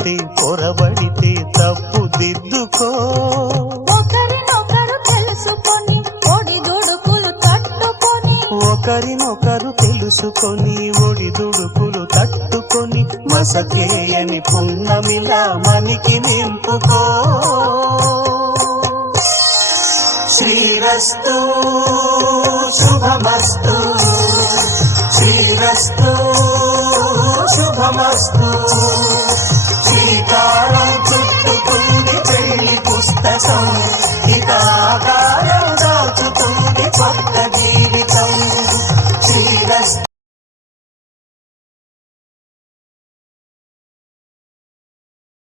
పడితే పొరబడితే తప్పు దిద్దుకో. ఒకరినొకరు తెలుసుకొని ఒడిదుడుకులు తట్టుకొని, ఒకరినొకరు తెలుసుకొని ఒడిదుడుకులు తట్టుకొని, మసకేయని పున్నమిలా మనికి నింపుకో. శ్రీరస్తు శుభమస్తు, శ్రీరస్తు శుభమస్తు.